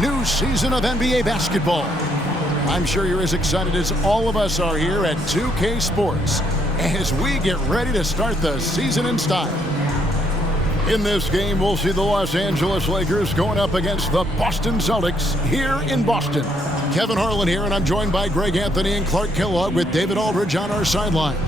new season of NBA basketball. I'm sure you're as excited as all of us are here at 2K Sports as we get ready to start the season in style. In this game, we'll see the Los Angeles Lakers going up against the Boston Celtics here in Boston. Kevin Harlan here, and I'm joined by Greg Anthony and Clark Kellogg with David Aldridge on our sideline.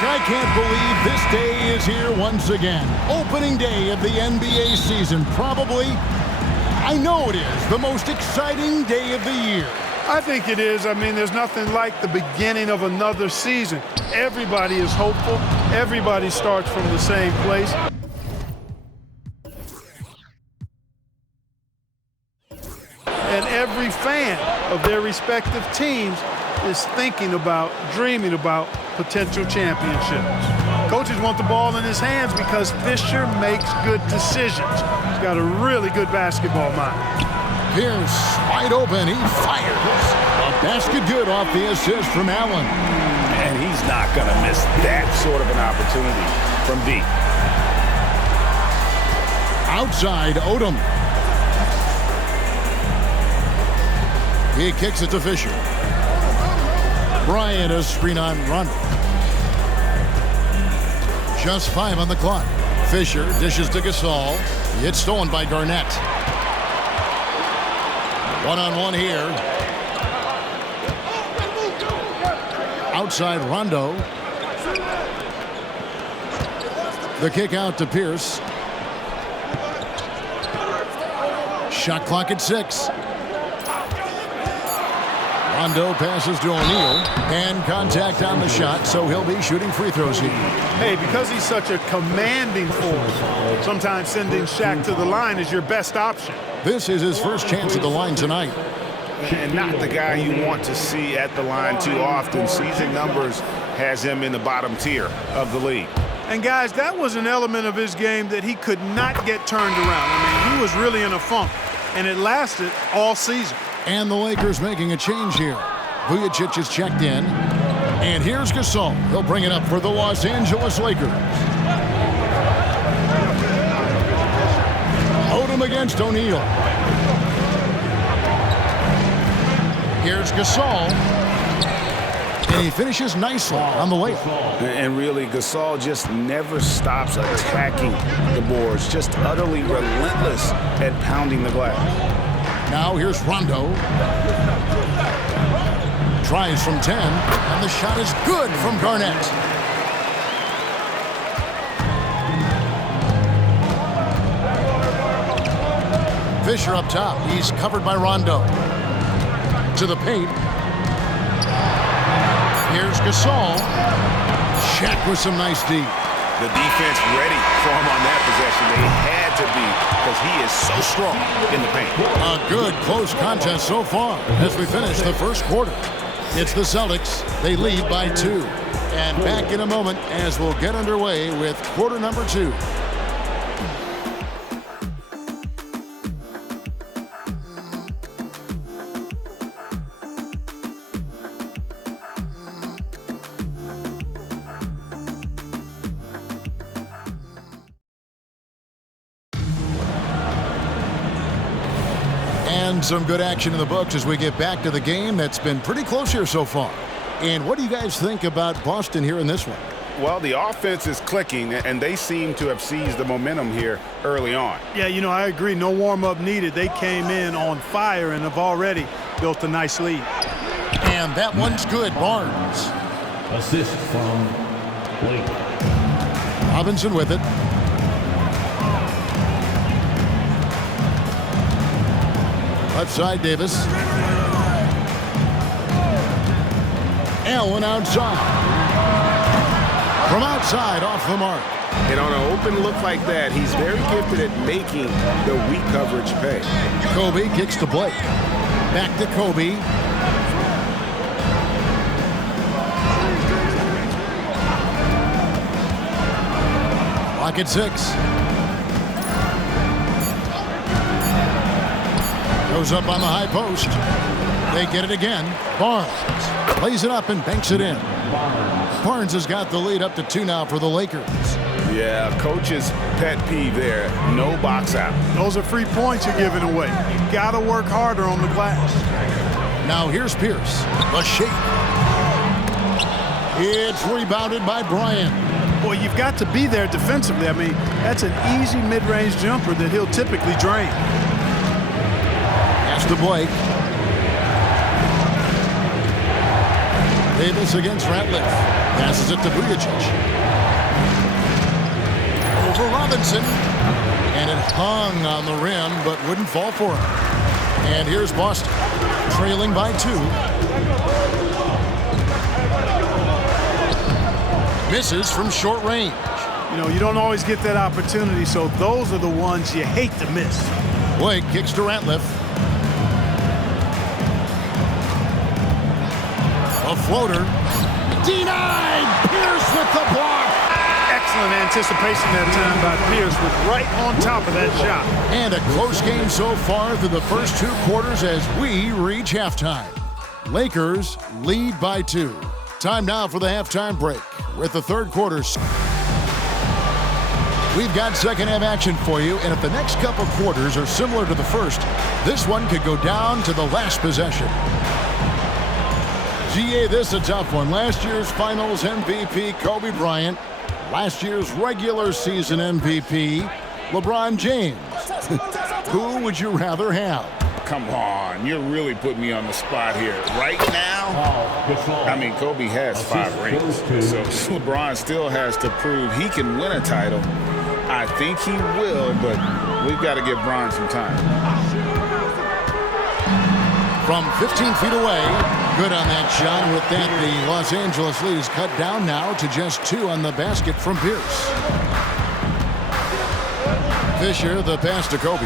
I can't believe this day is here once again. Opening day of the NBA season. Probably, I know it is, the most exciting day of the year. I think it is. I mean, there's nothing like the beginning of another season. Everybody is hopeful. Everybody starts from the same place. And every fan of their respective teams is thinking about, dreaming about potential championships. Coaches want the ball in his hands because Fisher makes good decisions. He's got a really good basketball mind. Pierce, wide open, he fires. A basket good off the assist from Allen. And he's not going to miss that sort of an opportunity from deep. Outside, Odom. He kicks it to Fisher. Bryant, a screen on Rondo. Just 5 on the clock. Fisher dishes to Gasol. It's stolen by Garnett. One-on-one here. Outside Rondo. The kick out to Pierce. Shot clock at 6. Rondo passes to O'Neal, and contact on the shot, so he'll be shooting free throws here. Hey, because he's such a commanding force, sometimes sending Shaq to the line is your best option. This is his first chance at the line tonight. And not the guy you want to see at the line too often. Season numbers has him in the bottom tier of the league. And guys, that was an element of his game that he could not get turned around. I mean, he was really in a funk, and it lasted all season. And the Lakers making a change here. Vujacic is checked in. And here's Gasol. He'll bring it up for the Los Angeles Lakers. Odom against O'Neal. Here's Gasol. And he finishes nicely on the layup. And really, Gasol just never stops attacking the boards. Just utterly relentless at pounding the glass. Now here's Rondo. Tries from 10, and the shot is good from Garnett. Fisher up top. He's covered by Rondo. To the paint. Here's Gasol. Shaq with some nice D. The defense ready for him on that possession. They had to be, because he is so strong in the paint. A good close contest so far as we finish the first quarter. It's the Celtics. They lead by 2. And back in a moment as we'll get underway with quarter number 2. And some good action in the books as we get back to the game that's been pretty close here so far. And what do you guys think about Boston here in this one? Well, the offense is clicking, and they seem to have seized the momentum here early on. Yeah, you know, I agree. No warm-up needed. They came in on fire and have already built a nice lead. And that one's good. Barnes. Assist from Blake. Robinson with it. Left side, Davis. Allen outside. From outside, off the mark. And on an open look like that, he's very gifted at making the weak coverage pay. Kobe kicks to Blake. Back to Kobe. Clock at 6. Goes up on the high post. They get it again. Barnes plays it up and banks it in. Barnes has got the lead up to 2 now for the Lakers. Yeah, coach's pet peeve there. No box out. Those are free points you're giving away. You got to work harder on the glass. Now here's Pierce. The shake. It's rebounded by Bryant. Boy, you've got to be there defensively. I mean, that's an easy mid-range jumper that he'll typically drain. Pass to Blake. Davis against Ratliff. Passes it to Vujacic. Over Robinson. And it hung on the rim, but wouldn't fall for him. And here's Boston, trailing by 2. Misses from short range. You know, you don't always get that opportunity, so those are the ones you hate to miss. Blake kicks to Ratliff. A floater. Denied! Pierce with the block! Excellent anticipation that time by Pierce, was right on top of that shot. And a close game so far through the first 2 quarters as we reach halftime. Lakers lead by 2. Time now for the halftime break with the third quarter. We've got second half action for you, and if the next couple quarters are similar to the first, this one could go down to the last possession. GA, this is a tough one. Last year's finals MVP, Kobe Bryant. Last year's regular season MVP, LeBron James. Who would you rather have? Come on, you're really putting me on the spot here. Right now, I mean, Kobe has 5 rings, so LeBron still has to prove he can win a title. I think he will, but we've got to give Bron some time. From 15 feet away, good on that shot. With that, the Los Angeles lead is cut down now to just 2 on the basket from Pierce. Fisher, the pass to Kobe.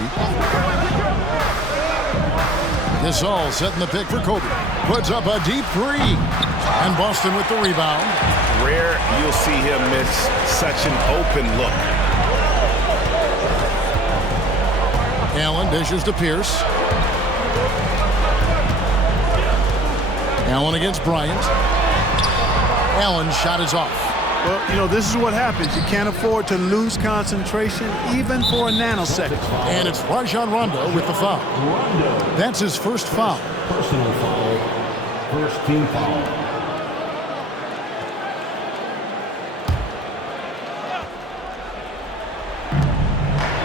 Gasol setting the pick for Kobe. Puts up a deep 3. And Boston with the rebound. Rare you'll see him miss such an open look. Allen dishes to Pierce. Allen against Bryant. Allen's shot is off. Well, you know, this is what happens. You can't afford to lose concentration even for a nanosecond. And it's Rajon Rondo with the foul. That's his first foul. Personal foul. First team foul.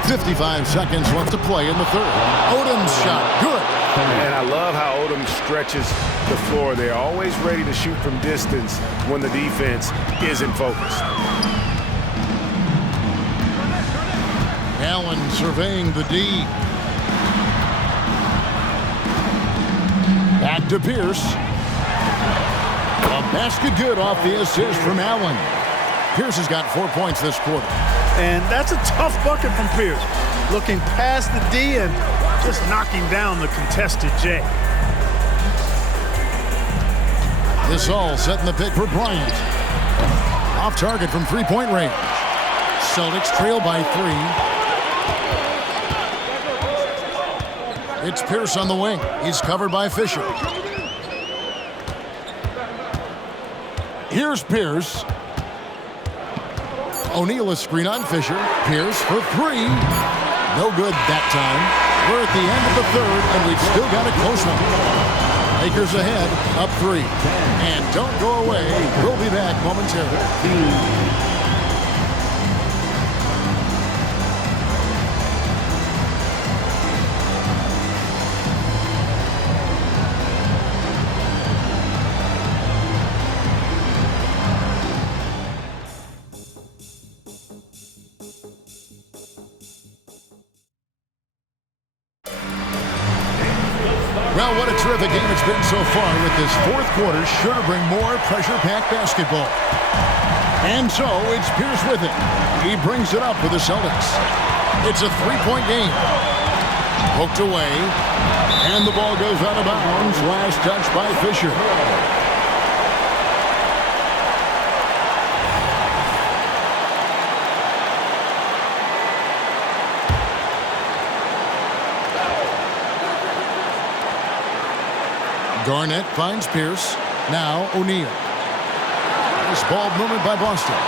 .55 seconds left to play in the third. Odom's shot, good. And I love how Odom stretches the floor. They're always ready to shoot from distance when the defense isn't focused. Allen surveying the D. Back to Pierce. A basket good off the assist from Allen. Pierce has got 4 points this quarter. And that's a tough bucket from Pierce. Looking past the D and just knocking down the contested J. Gasol setting the pick for Bryant. Off target from three-point range. Celtics trail by 3. It's Pierce on the wing. He's covered by Fisher. Here's Pierce. O'Neal a screen on Fisher. Pierce for 3. No good that time. We're at the end of the third, and we've still got a close one. Lakers ahead, up 3. And don't go away. We'll be back momentarily. Well, what a terrific game it's been so far, with this fourth quarter sure to bring more pressure-packed basketball. And so it's Pierce with it. He brings it up for the Celtics. It's a 3-point game. Poked away, and the ball goes out of bounds. Last touch by Fisher. Garnett finds Pierce. Now O'Neal. Nice ball movement by Boston.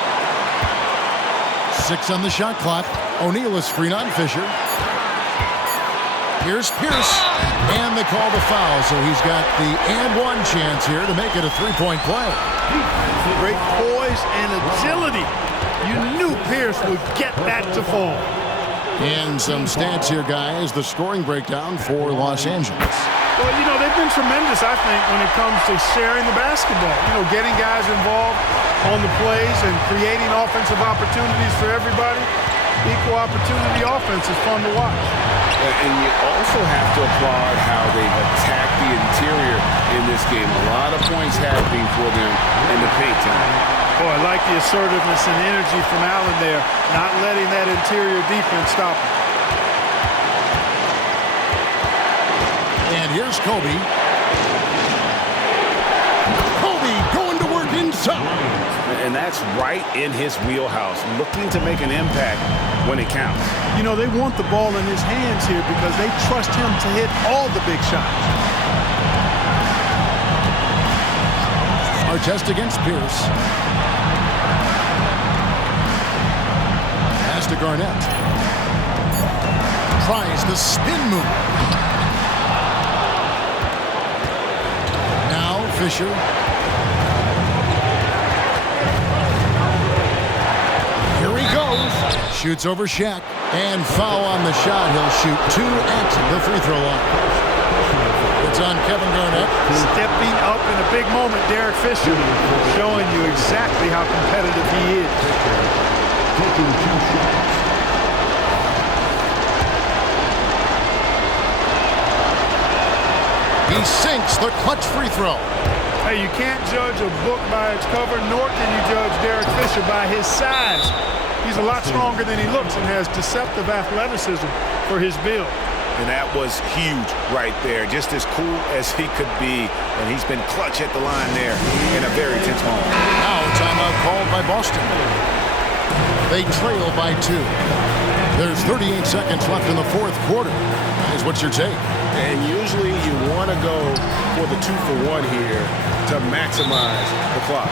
6 on the shot clock. O'Neal is screen on Fisher. Here's Pierce. And they call the foul, so he's got the and one chance here to make it a three-point play. Great poise and agility. You knew Pierce would get that to fall. And some stats here, guys. The scoring breakdown for Los Angeles. Well, you know, they've been tremendous, I think, when it comes to sharing the basketball. You know, getting guys involved on the plays and creating offensive opportunities for everybody. Equal opportunity offense is fun to watch. And you also have to applaud how they've attacked the interior in this game. A lot of points happening for them in the paint tonight. Boy, I like the assertiveness and energy from Allen there, not letting that interior defense stop him. And here's Kobe. Kobe going to work inside. And that's right in his wheelhouse, looking to make an impact when it counts. You know, they want the ball in his hands here because they trust him to hit all the big shots. Our test against Pierce. Pass to Garnett. Tries the spin move. Now Fisher. Here he goes. Shoots over Shaq. And foul on the shot. He'll shoot 2 at the free throw line. It's on Kevin Garnett. Stepping up in a big moment, Derek Fisher, showing you exactly how competitive he is. Taking 2 shots. He sinks the clutch free throw. Hey, you can't judge a book by its cover, nor can you judge Derek Fisher by his size. He's a lot stronger than he looks and has deceptive athleticism for his build. And that was huge right there. Just as cool as he could be. And he's been clutch at the line there in a very tense moment. Now timeout called by Boston. They trail by 2. There's 38 seconds left in the fourth quarter. Guys, what's your take? And usually you want to go for the 2-for-1 here to maximize the clock.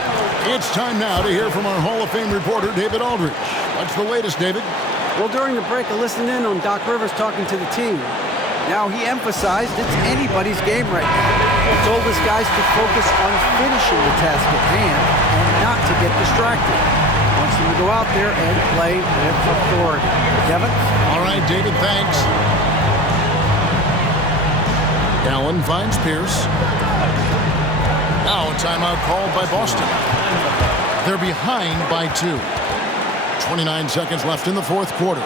It's time now to hear from our Hall of Fame reporter, David Aldridge. What's the latest, David? Well, during the break, I listened in on Doc Rivers talking to the team. Now, he emphasized it's anybody's game right now. He told his guys to focus on finishing the task at hand and not to get distracted. He wants them to go out there and play with authority. Kevin? All right, David, thanks. Allen finds Pierce. Now a timeout called by Boston. They're behind by 2. 29 seconds left in the fourth quarter.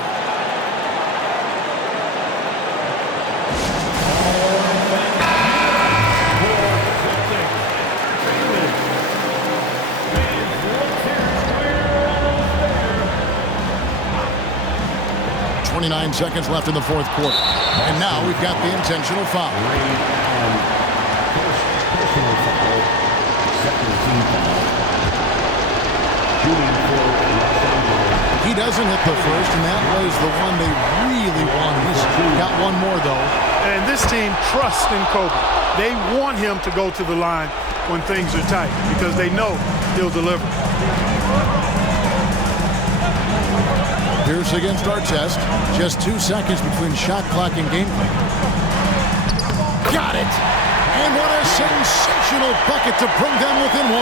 Seconds left in the fourth quarter. And now we've got the intentional foul. Personal foul. Second team foul. Shooting for Los Angeles. He doesn't hit the first, and that was the one they really won. He's got one more, though. And this team trusts in Kobe. They want him to go to the line when things are tight because they know he'll deliver. Pierce against our test. Just 2 seconds between shot clock and game clock. Got it! And what a sensational bucket to bring them within 1.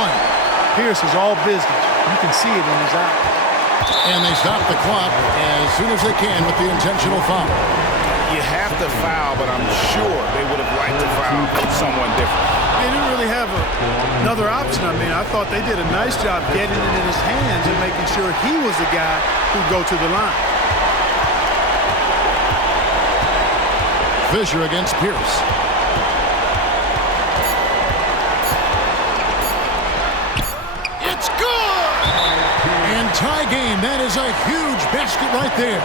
Pierce is all business. You can see it in his eyes. And they stop the clock as soon as they can with the intentional foul. You have to foul, but I'm sure they would have liked to foul someone different. They didn't really have another option. I mean, I thought they did a nice job getting it in his hands and making sure he was the guy who'd go to the line. Fisher against Pierce. It's good! And tie game. That is a huge basket right there.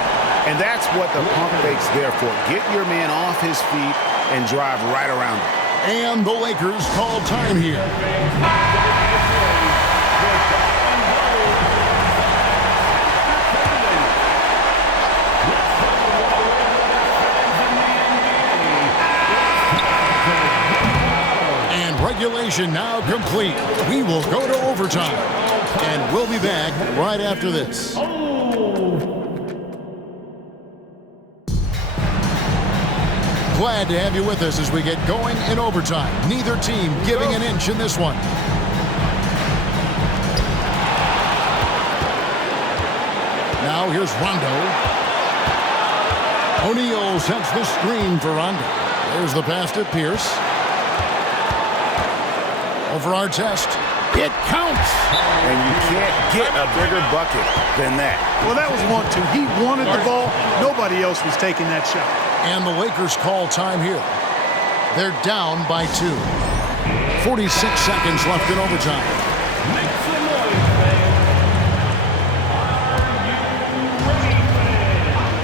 And that's what the pump fake's there for. Get your man off his feet and drive right around him. And the Lakers call time here. And Possession now complete. We will go to overtime. And we'll be back right after this. Glad to have you with us as we get going in overtime. Neither team giving an inch in this one. Now here's Rondo. O'Neal sets the screen for Rondo. There's the pass to Pierce. Over our test. It counts. And you can't get a bigger bucket than that. Well, that was 1-2. He wanted the ball. Nobody else was taking that shot. And the Lakers call time here. They're down by 2. 46 seconds left in overtime. Make some noise, man. Are you ready, man?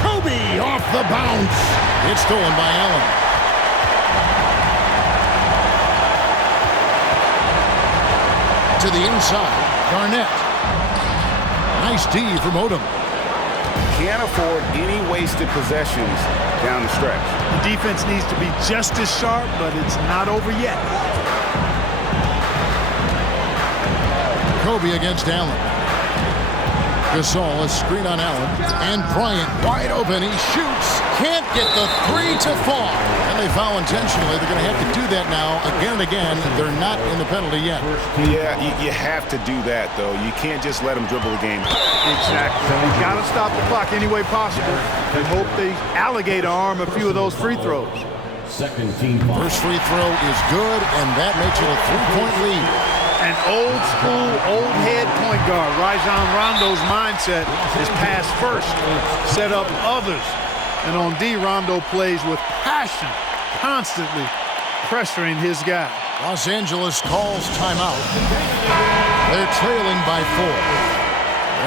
Kobe off the bounce. It's stolen by Allen. To the inside, Garnett. Nice D from Odom. Can't afford any wasted possessions down the stretch. The defense needs to be just as sharp, but it's not over yet. Kobe against Allen. Gasol, a screen on Allen. And Bryant wide open. He shoots. Can't get the 3 to fall. And they foul intentionally. They're going to have to do that now again and again. They're not in the penalty yet. Yeah, you have to do that, though. You can't just let them dribble the game. Exactly. You got to stop the clock any way possible and hope they alligator arm a few of those free throws. Second team foul. First free throw is good, and that makes it a 3-point lead. An old school, old head point guard, Rajon Rondo's mindset is pass first, set up others. And on D, Rondo plays with passion, constantly pressuring his guy. Los Angeles calls timeout. They're trailing by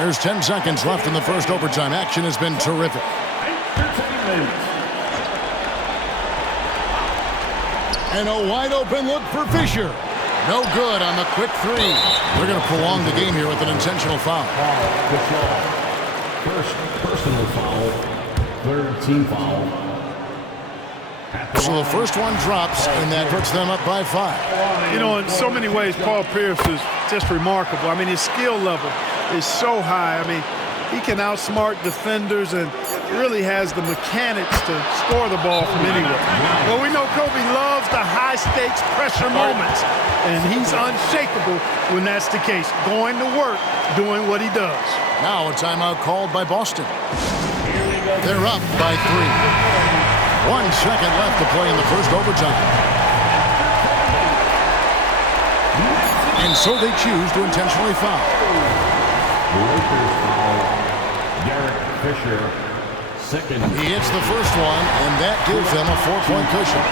4. There's 10 seconds left in the first overtime. Action has been terrific. And a wide open look for Fisher. No good on the quick 3. They're going to prolong the game here with an intentional foul. First personal foul. Third team foul. So the first one drops, and that puts them up by 5. You know, in so many ways, Paul Pierce is just remarkable. I mean, his skill level is so high. I mean, he can outsmart defenders and really has the mechanics to score the ball from anywhere. Well, we know Kobe loves the high-stakes pressure moments, and he's unshakable when that's the case, going to work, doing what he does. Now a timeout called by Boston. They're up by 3. 1 second left to play in the first overtime. And so they choose to intentionally foul. Lakers foul. Derek Fisher. Second. He hits the first one, and that gives them a 4-point cushion.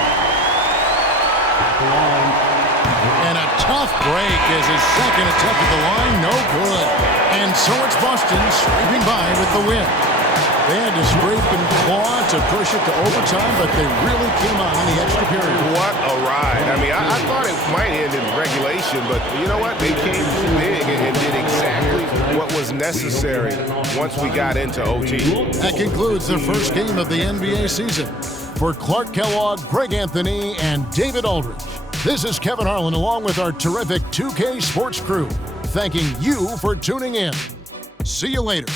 And a tough break as his second attempt at the line, no good. And so it's Boston scraping by with the win. They had to scrape and claw to push it to overtime, but they really came on in the extra period. What a ride. I mean, I thought it might end in regulation, but you know what? They came through big and did exactly what was necessary once we got into OT. That concludes the first game of the NBA season. For Clark Kellogg, Greg Anthony, and David Aldridge, this is Kevin Harlan along with our terrific 2K Sports crew, thanking you for tuning in. See you later.